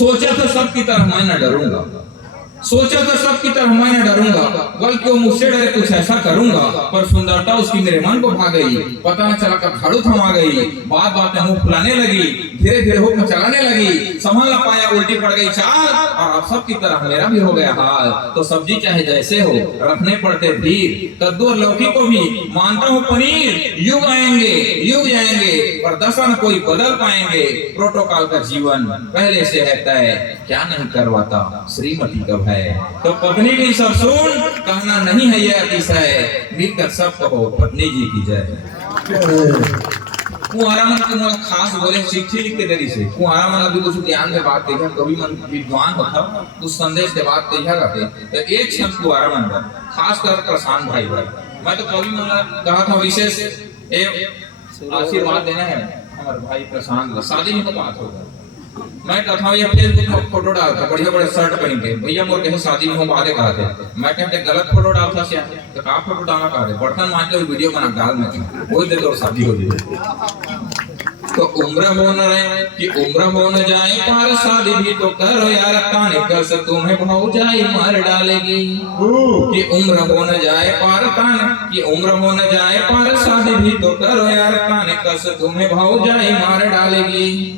सोचा था सबकी तरह मैं न डरूंगा, सोचा था सबकी तरह मैं न डरूंगा, बल्कि वो मुझसे डरे कुछ ऐसा करूंगा। पर सुंदरता उसकी मेरे मन को भा गई, पता न चला कब झाड़ू थमा गई। बात बात में मुंह फुलाने लगी, धीरे धीरे हुक्म चलाने लगी। संभल न पाया, उल्टी पड़ गई चाल, और अब सबकी तरह मेरा भी हो गया हाल। तो सब्जी चाहे जैसे हो, रखने पड़ते धीर, कद्दू और लौकी को भी मानता हूँ पनीर। युग आएंगे युग जाएंगे, पर दशा न कोई बदल पाएंगे। प्रोटोकॉल का जीवन पहले से है तय, क्या नहीं करवाता श्रीमती का है। तो पत्नी भी सब सुन, कहना नहीं है यह अतिशय, मिलकर सब कहो पत्नी जी की जय। कुंवारा मन के मोला खास बोले चिट्ठी लिख के देरी से। कुंवारा मन अभी कुछ ज्ञान में बात कही, कभी मन विद्वान होता उस संदेश के बात कही जाते। तो एक क्षण कुंवारा मन का खास कर प्रशांत भाई मैं तो कभी मन कहा था विशेष आशीर्वाद देना है हमारे भाई प्रशांत। शादी में तो बात होगा, मैं कहता हूँ ये फेसबुक में फोटो डालता बढ़िया बड़े शर्ट पहन के, भैया मोर कहीं शादी में हो बातें कहा थे। मैं कहते गलत फोटो डालता से तो का फोटो डालना कहा थे, बर्तन मान के वीडियो बना डाल में वही दे दो शादी हो जाए। तो उम्र हो न रहे कि उम्र हो न जाए पार, शादी भी तो करो यार, ताने कस तुम्हें भाव जाए मार डालेगी। कि उम्र हो न जाए पार ताने, कि उम्र हो न जाए पार, शादी भी तो करो यार, ताने कस तुम्हें भाव जाए मार डालेगी।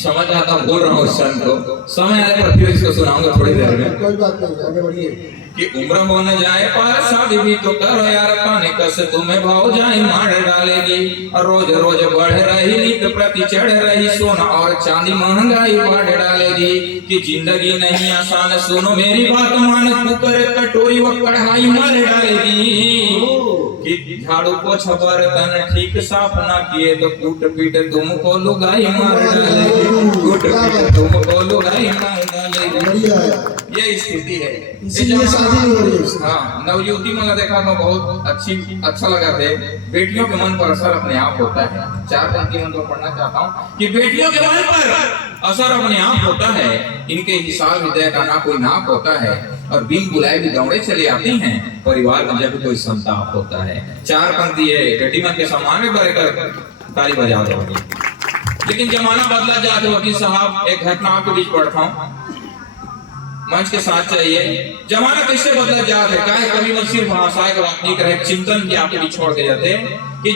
समझ आता बोल रहा हूँ सन को, समय आने पर फिर इसको सुनाऊंगा थोड़ी देर में। कोई बात नहीं, आगे बढ़िए। कि उम्र हो न जाए पार, शादी भी तो करो यार, पाने कस तुम्हें भाव जाए मार डालेगी। और रोज रोज बढ़ रही नित्य प्रति चढ़ रही, सोना और चांदी महंगाई बढ़ डालेगी। कि जिंदगी नहीं आसान, सुनो मेरी बात मान, कुकर कटोरी व कढ़ाई मार डालेगी। कि झाड़ू पोछा बर्तन ठीक साफ ना किए तो कूट पीट तुमको लुगाई मार डालेगी, कूट पीट तुमको लुगाई मार डालेगी। ये स्थिति है, इसीलिए शादी नहीं हो रही। हाँ, नवयुवती मैंने देखा तो बहुत अच्छा लगा थे। बेटियों के मन पर असर अपने आप होता है। चार पंक्ति में तो पढ़ना चाहता हूँ कि बेटियों के मन पर असर अपने आप होता है, इनके हिसाब हृदय का ना कोई नाप होता है, और बिन बुलाए भी दौड़े चले आती हैं परिवार में जब कोई संताप होता है। चार पंक्ति है, बेटी मन के सम्मान में बढ़कर ताली बजा दो। लेकिन जमाना बदला जाते वकील साहब, एक घटना आपके बीच पढ़ता हूँ, मंच के साथ चाहिए। जमाना कैसे बदला जाता है, क्या कभी मन सिर्फ भाषा के बात नहीं करे, चिंतन भी आपके बीच छोड़ के जाते कि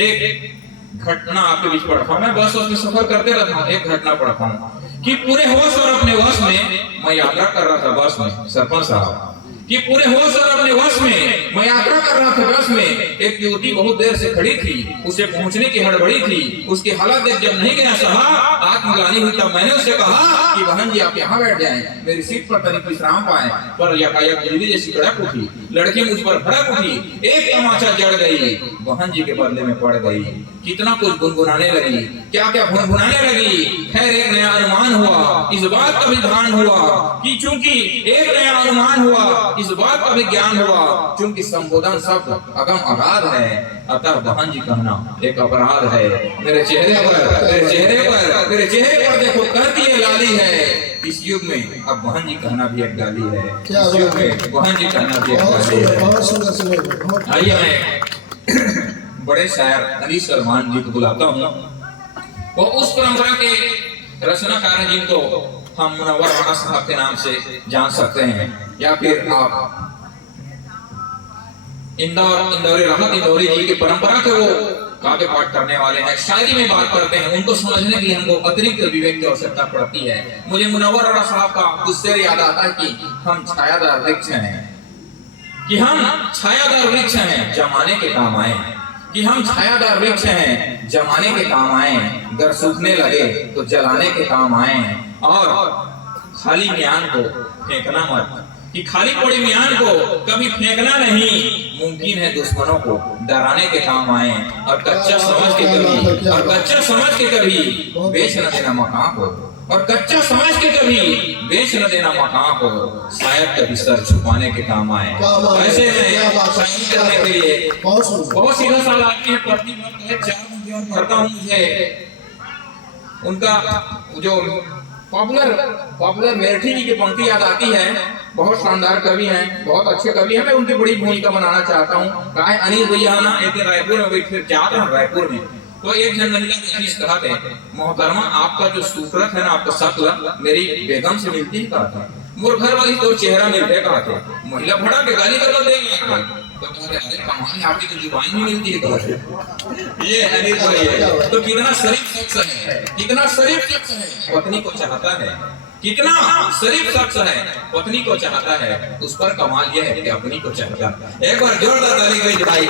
एक घटना आपके बीच पढ़ता हूँ। मैं बस में सफर करते रहता हूँ, एक घटना पढ़ता हूँ कि पूरे होश और अपने वश में मैं यात्रा कर रहा था बस में। सरपंच साहब कि पूरे होश और अपने वश में मैं यात्रा कर रहा था बस में, एक युवती बहुत देर से खड़ी थी, उसे पहुंचने की हड़बड़ी थी। उसकी हालत देख जब नहीं गया सहा, आत्मग्लानि हुई, तब मैंने उससे कहा कि बहन जी आप यहाँ बैठ जाएं, मेरी सीट पर तनिक विश्राम पाए। पर यकायक बिजली जैसी कड़क उठी, लड़की मुझ पर भड़क उठी, एक तमाचा जड़ गई, बहन जी के बदले में पड़ गई। कितना कुछ गुनगुनाने लगी, क्या क्या गुनगुनाने लगी। खैर एक नया अनुमान हुआ, इस बात का भी ध्यान हुआ कि चूंकि एक नया अनुमान हुआ, इस बात का भी ज्ञान हुआ, चूंकि संबोधन शब्द अगम अगाध है, अतः बहन जी कहना एक अपराध है। मेरे चेहरे पर देखो कर दिए लाली है। इस युग में अब बहन जी कहना भी एक गाली है। इस युग में बहन जी कहना भी एक गाली है। आइए मैं बड़े शायर अली सलमान जी को बुलाता हूँ। वो उस परंपरा के रचनाकार हैं जिनको हम मुनव्वर राणा साहब के नाम से जान सकते हैं, या फिर आप इंदौरी रहमत इंदौरी जी की परंपरा के वो काव्य पाठ करने वाले हैं, शायरी में बात करते हैं। उनको समझने के लिए हमको अतिरिक्त विवेक की आवश्यकता पड़ती है। मुझे मुनव्वर राणा साहब का कुछ शेर याद आता है कि हम छायादार वृक्ष हैं, कि हम छायादार वृक्ष हैं जमाने के काम आए, कि हम छायादार वृक्ष हैं जमाने के काम आए, गर सूखने लगे तो जलाने के काम आए। और खाली म्यान को फेंकना मत, कि खाली पड़ी म्यान को कभी फेंकना नहीं, मुमकिन है दुश्मनों को डराने के काम आए। और कच्चा समझ के कभी बेच न देना मकान को, और कच्चा समझ के कभी बेच न देना मकान को, शायद कभी सर छुपाने के काम आए। ऐसे में साइन करने के लिए बहुत सीधा सा आपकी पत्नी पढ़ता हूँ। मुझे उनका जो पॉपुलर मेरठी जी की पंक्ति याद आती है। बहुत शानदार कवि हैं, बहुत अच्छे कवि हैं। मैं उनकी बड़ी भूमिका बनाना चाहता हूँ। अनिल भैया ना एक दिन रायपुर में फिर जाता हूँ, रायपुर में तो एक जन महिला ने कहा थे, मोहतरमा आपका जो सूरत है ना, आपका शक्ल मेरी बेगम से मिलती है, कहा था मोर घर वाली तो चेहरा मिलते, कहा थे। महिला भड़ा के गाली गलौज देंगे तो कहते अरे कमाल आपकी तो जुबान भी मिलती है, कहा थे। ये अनिल भाई है तो कितना शरीफ शख्स है, कितना शरीफ शख्स है, पत्नी को चाहता है, कितना शरीफ शख्स है, पत्नी को चाहता है। उस पर कमाल यह है कि अपनी को चाहता है। एक बार जोरदार ताली गई भाई।